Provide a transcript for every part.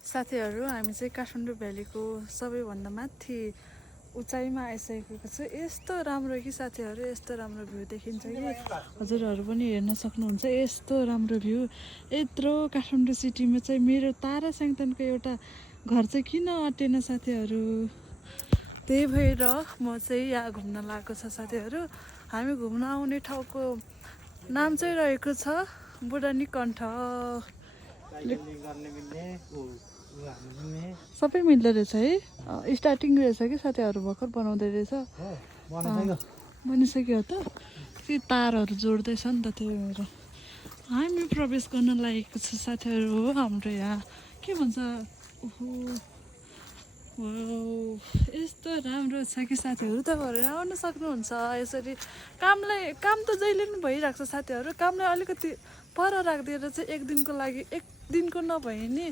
साथीहरू हामी चाहिँ काठमाडौँ भ्यालीको सबैभन्दा माथि उचाइमा आइसकेको छु। यस्तो राम्रो कि साथीहरू, यस्तो राम्रो भ्यू देखिन्छ कि हजुरहरू पनि हेर्न सक्नुहुन्छ। यस्तो राम्रो भ्यू यत्रो काठमाडौँ सिटीमा चाहिँ मेरो तारा स्याङथानको एउटा घर चाहिँ किन अटेन साथीहरू। त्यही भएर म चाहिँ यहाँ घुम्न लागेको छ साथीहरू। हामी घुम्न आउने ठाउँको नाम चाहिँ रहेको छ बुढानी कण्ठ। सबै मिल्दो रहेछ है। स्टार्टिङ रहेछ कि साथीहरू, भर्खर बनाउँदै रहेछ। बनिसक्यो त, कि तारहरू जोड्दैछ नि त, त्यही भएर हामी प्रवेश गर्न लागेको छ साथीहरू। हो हाम्रो यहाँ के भन्छ, ओहो यस्तो राम्रो छ कि साथीहरू, तपाईँहरू आउन सक्नुहुन्छ। यसरी काम त जहिले पनि भइरहेको छ साथीहरू। कामलाई अलिकति पर राखिदिएर चाहिँ एक दिनको नभए नि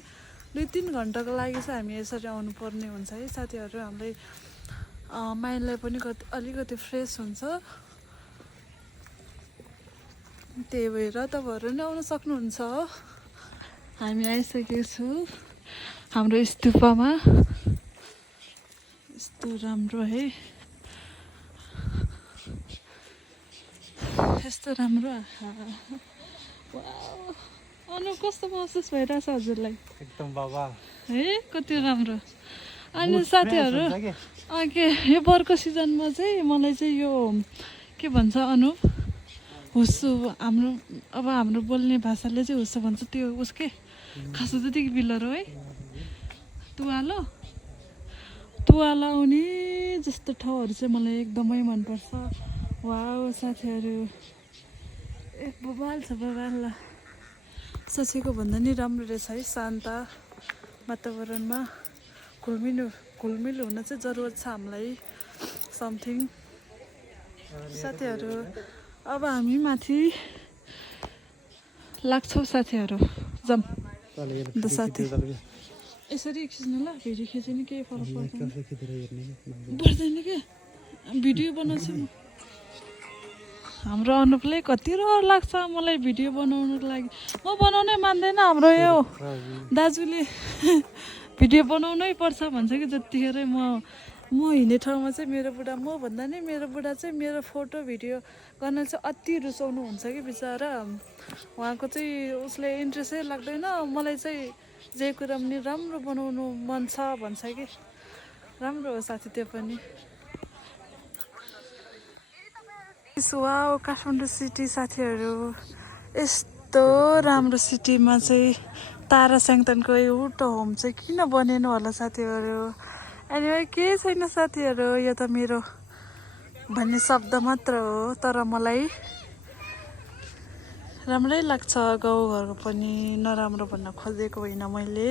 2-3 घन्टाको लागि चाहिँ हामी यसरी आउनुपर्ने हुन्छ है साथीहरू। हामीलाई माइन्डलाई पनि अलिकति फ्रेस हुन्छ। त्यही भएर तपाईँहरू नि आउन सक्नुहुन्छ। हामी आइसकेको छौँ हाम्रो स्तूपमा। यस्तो राम्रो है, यस्तो राम्रो। अनु कस्तो महसुस भइरहेछ हजुरलाई? एकदम बाबा है, कति राम्रो। अनि साथीहरू के यो बर्खा सिजनमा चाहिँ मलाई चाहिँ यो के भन्छ अनु, हुस्सु, हाम्रो बोल्ने भाषाले चाहिँ हुस्सु भन्छ, त्यो उसकै खासो जतिको बिलरो है, तुवाला आउने जस्तो ठाउँहरू चाहिँ मलाई एकदमै मनपर्छ। वाउ साथीहरू, बबाल छ बबाल। सोचेको भन्दा नि राम्रो रहेछ है। शान्त वातावरणमा घुलमिल हुन चाहिँ जरुरत छ हामीलाई समथिङ। साथीहरू अब हामी माथि लाग्छौँ साथीहरू। जाम द साथी यसरी खिच्नु ल, भिडियो खिच्यो नि केही फरक पर्दैन क्या। भिडियो बनाउँछु हाम्रो अनुपलाई कति रहर लाग्छ मलाई भिडियो बनाउनुको लागि। म बनाउनै मान्दैन, हाम्रो यो दाजुले भिडियो बनाउनै पर्छ भन्छ कि जतिखेर म हिँड्ने ठाउँमा चाहिँ मेरो बुढा, म भन्दा नि मेरो बुढा चाहिँ मेरो फोटो भिडियो गर्न चाहिँ अति रुचाउनु हुन्छ कि बिचरा। उहाँको चाहिँ उसले इन्ट्रेस्टै लाग्दैन। मलाई चाहिँ जे कुरा पनि राम्रो बनाउनु मन छ भन्छ कि। राम्रो हो साथी त्यो पनि। वाउ काठमाडौँ सिटी साथीहरू, यस्तो राम्रो सिटीमा चाहिँ तारा स्याङथानको एउटा होम चाहिँ किन बनेन होला साथीहरू। एनिवे केही छैन साथीहरू, यो त मेरो भन्ने शब्द मात्र हो, तर मलाई राम्रै लाग्छ। गाउँघरको पनि नराम्रो भन्न खोजेको होइन मैले।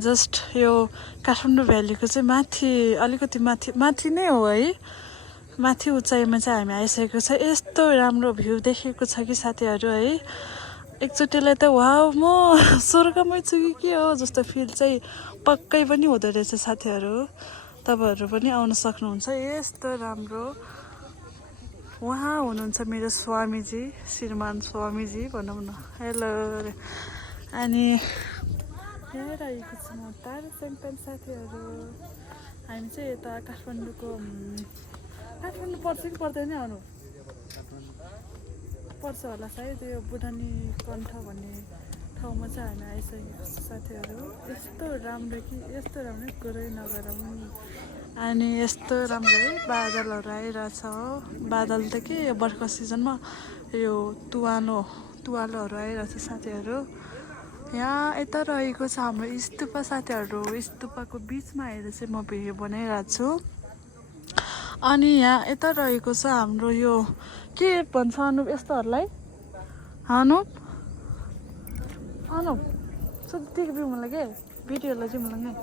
जस्ट यो काठमाडौँ भ्यालीको चाहिँ माथि, अलिकति माथि नै हो है, माथि उचाइमा चाहिँ हामी आइसकेको छ। यस्तो राम्रो भ्यू देखेको छ कि साथीहरू है, एकचोटिलाई त वाउ म स्वर्गमै छु कि के हो जस्तो फिल चाहिँ पक्कै पनि हुँदो रहेछ साथीहरू। तपाईँहरू पनि आउन सक्नुहुन्छ। यस्तो राम्रो उहाँ हुनुहुन्छ मेरो स्वामीजी, श्रीमान स्वामीजी भनौँ न। हेलो। अनि हेरिरहेको छु म तारा स्याङथान साथीहरू। हामी चाहिँ यता काठमाडौँको पर्छ कि पर्दैन आउनु? पर्छ होला सायद। यो बुढानी कण्ठ भन्ने ठाउँमा चाहिँ हामी आइसकेको छ साथीहरू। यस्तो राम्रो कि यस्तो राम्रो कुरै नगरौँ। अनि यस्तो राम्रो है, बादलहरू आइरहेछ। बादल त के, यो बर्खा सिजनमा यो तुवालोहरू आइरहेछ साथीहरू। यहाँ यता रहेको छ हाम्रो स्तूपा साथीहरू। स्तूपाको बिचमा आएर चाहिँ म भिडियो बनाइरहेको छु। अनि यहाँ यता रहेको छ हाम्रो यो के भन्छ अनुप यस्तोहरूलाई? अनुप सोध्दिएको बिउ मलाई के भिडियोलाई चाहिँ मलाई नै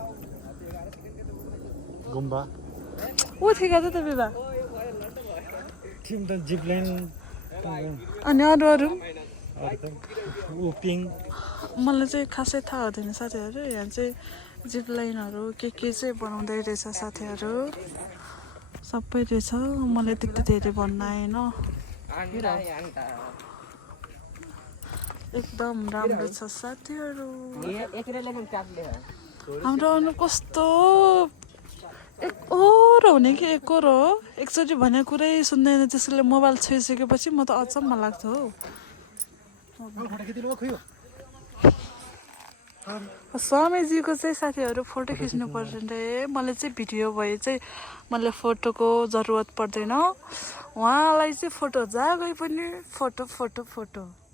गुम्बा ऊ ठिका त बिबा। जिपलाइन अनि अरू मलाई चाहिँ खासै थाहा हुँदैन साथीहरू। यहाँ चाहिँ जिपलाइनहरू के चाहिँ बनाउँदै रहेछ साथीहरू, सबै रहेछ। मलाई त्यति धेरै भन्न आएन। एकदम राम्रो छ साथीहरू। हाम्रो अनु कस्तो एकहोरो हुने कि एकहोरो हो एकचोटि भनेको कुरै सुन्दैन त्यसैले मोबाइल छोइसकेपछि म त अचम्म लाग्छ हौ स्वामीजीको चाहिँ साथीहरू फोटो खिच्नु पर्छ रे मलाई चाहिँ भिडियो भए चाहिँ मलाई फोटोको जरुरत पर्दैन उहाँलाई चाहिँ फोटो जहाँ गए पनि फोटो फोटो फोटो